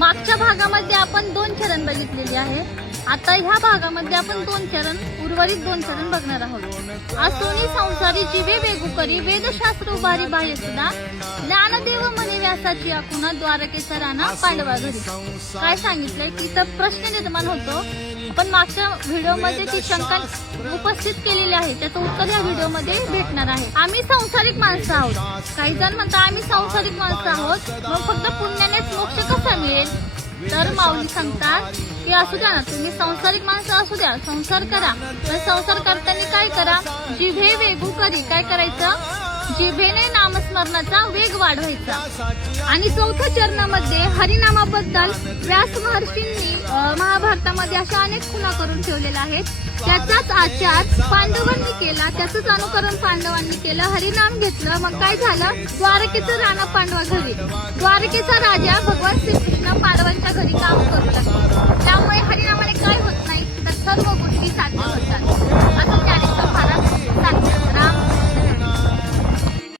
मागच्या भागामध्ये आपण 2 चरण बघितलेले आहे. आता ह्या भागामध्ये आपण 2 चरण उर्वरित 2 चरण बघणार आहोत. असोनी संसारी जीवे वेगू करी वेदशास्त्र उभारी बाह्य सुद्धा ज्ञानदेव म्हणे व्यासाची आकुना द्वारकेचा राणा पांडवा घरी. काय सांगितलंय की तर प्रश्न निर्माण होतो, पण मागच्या व्हिडिओमध्ये ती शंका उपस्थित केलेली आहे, त्याचं उत्तर या व्हिडिओमध्ये भेटणार आहे. आम्ही संसारिक माणसं आहोत. काही जण म्हणतात आम्ही संसारिक माणसं आहोत, मग फक्त पुण्यानेच मोक्ष कसा मिळेल? तर माऊली सांगतात की असू द्या ना, तुम्ही संसारिक माणसं असू द्या, संसार करा. पण संसार करताना काय करा? जिभे वेगू करी. काय करायचं? जिभेने नामस्मरणाचा वेग वाढवायचा. आणि 4थ्या चरणामध्ये हरिनामाबद्दल व्यास महर्षींनी महाभारतामध्ये अशा अनेक खुणा करून ठेवलेल्या आहेत. त्याचाच आचार पांडवांनी केला, त्याचंच अनुकरण पांडवांनी केलं. हरिनाम घेतलं, मग काय झालं? द्वारकेचं राणा पांडवा घरी. द्वारकेचा राजा भगवान श्रीकृष्ण पांडवांच्या घरी काम करतो.